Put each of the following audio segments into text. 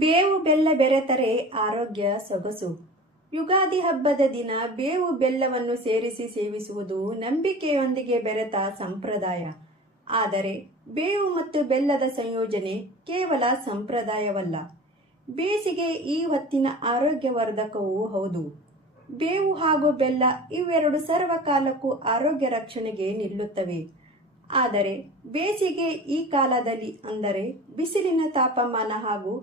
ಬೇವು ಬೆಲ್ಲ ಬೆರೆತರೆ ಆರೋಗ್ಯ ಸೊಗಸು. ಯುಗಾದಿ ಹಬ್ಬದ ದಿನ ಬೇವು ಬೆಲ್ಲವನ್ನು ಸೇರಿಸಿ ಸೇವಿಸುವುದು ನಂಬಿಕೆಯೊಂದಿಗೆ ಬೆರೆತ ಸಂಪ್ರದಾಯ. ಆದರೆ ಬೇವು ಮತ್ತು ಬೆಲ್ಲದ ಸಂಯೋಜನೆ ಕೇವಲ ಸಂಪ್ರದಾಯವಲ್ಲ, ಬೇಸಿಗೆ ಈ ಹೊತ್ತಿನ ಆರೋಗ್ಯವರ್ಧಕವೂ ಹೌದು. ಬೇವು ಹಾಗೂ ಬೆಲ್ಲ ಇವೆರಡು ಸರ್ವಕಾಲಕ್ಕೂ ಆರೋಗ್ಯ ರಕ್ಷಣೆಗೆ ನಿಲ್ಲುತ್ತವೆ. ಆದರೆ ಬೇಸಿಗೆ ಈ ಕಾಲದಲ್ಲಿ, ಅಂದರೆ ಬಿಸಿಲಿನ ತಾಪಮಾನ ಹಾಗೂ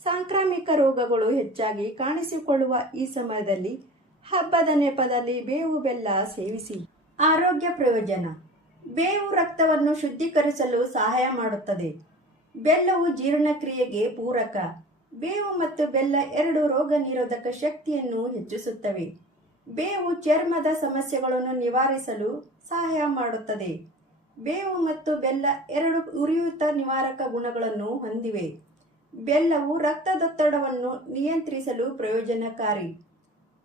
ಸಾಂಕ್ರಾಮಿಕ ರೋಗಗಳು ಹೆಚ್ಚಾಗಿ ಕಾಣಿಸಿಕೊಳ್ಳುವ ಈ ಸಮಯದಲ್ಲಿ ಹಬ್ಬದ ನೆಪದಲ್ಲಿ ಬೇವು ಬೆಲ್ಲ ಸೇವಿಸಿ. ಆರೋಗ್ಯ ಪ್ರಯೋಜನ: ಬೇವು ರಕ್ತವನ್ನು ಶುದ್ಧೀಕರಿಸಲು ಸಹಾಯ ಮಾಡುತ್ತದೆ. ಬೆಲ್ಲವು ಜೀರ್ಣಕ್ರಿಯೆಗೆ ಪೂರಕ. ಬೇವು ಮತ್ತು ಬೆಲ್ಲ ಎರಡು ರೋಗ ನಿರೋಧಕ ಶಕ್ತಿಯನ್ನು ಹೆಚ್ಚಿಸುತ್ತವೆ. ಬೇವು ಚರ್ಮದ ಸಮಸ್ಯೆಗಳನ್ನು ನಿವಾರಿಸಲು ಸಹಾಯ ಮಾಡುತ್ತದೆ. ಬೇವು ಮತ್ತು ಬೆಲ್ಲ ಎರಡು ಉರಿಯೂತ ನಿವಾರಕ ಗುಣಗಳನ್ನು ಹೊಂದಿವೆ. ಬೆಲ್ಲವು ರಕ್ತದೊತ್ತಡವನ್ನು ನಿಯಂತ್ರಿಸಲು ಪ್ರಯೋಜನಕಾರಿ.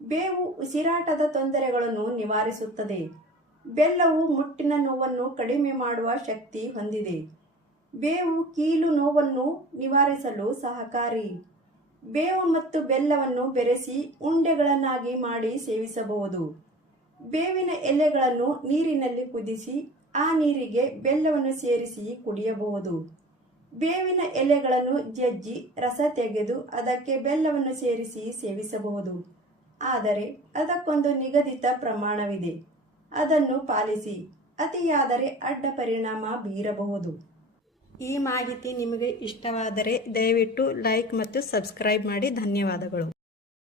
ಬೇವು ಉಸಿರಾಟದ ತೊಂದರೆಗಳನ್ನು ನಿವಾರಿಸುತ್ತದೆ. ಬೆಲ್ಲವು ಮುಟ್ಟಿನ ನೋವನ್ನು ಕಡಿಮೆ ಮಾಡುವ ಶಕ್ತಿ ಹೊಂದಿದೆ. ಬೇವು ಕೀಲು ನೋವನ್ನು ನಿವಾರಿಸಲು ಸಹಕಾರಿ. ಬೇವು ಮತ್ತು ಬೆಲ್ಲವನ್ನು ಬೆರೆಸಿ ಉಂಡೆಗಳನ್ನಾಗಿ ಮಾಡಿ ಸೇವಿಸಬಹುದು. ಬೇವಿನ ಎಲೆಗಳನ್ನು ನೀರಿನಲ್ಲಿ ಕುದಿಸಿ ಆ ನೀರಿಗೆ ಬೆಲ್ಲವನ್ನು ಸೇರಿಸಿ ಕುಡಿಯಬಹುದು. ಬೇವಿನ ಎಲೆಗಳನ್ನು ಜಜ್ಜಿ ರಸ ತೆಗೆದು ಅದಕ್ಕೆ ಬೆಲ್ಲವನ್ನು ಸೇರಿಸಿ ಸೇವಿಸಬಹುದು. ಆದರೆ ಅದಕ್ಕೊಂದು ನಿಗದಿತ ಪ್ರಮಾಣವಿದೆ, ಅದನ್ನು ಪಾಲಿಸಿ. ಅತಿಯಾದರೆ ಅಡ್ಡ ಪರಿಣಾಮ ಬೀರಬಹುದು. ಈ ಮಾಹಿತಿ ನಿಮಗೆ ಇಷ್ಟವಾದರೆ ದಯವಿಟ್ಟು ಲೈಕ್ ಮತ್ತು ಸಬ್ಸ್ಕ್ರೈಬ್ ಮಾಡಿ. ಧನ್ಯವಾದಗಳು.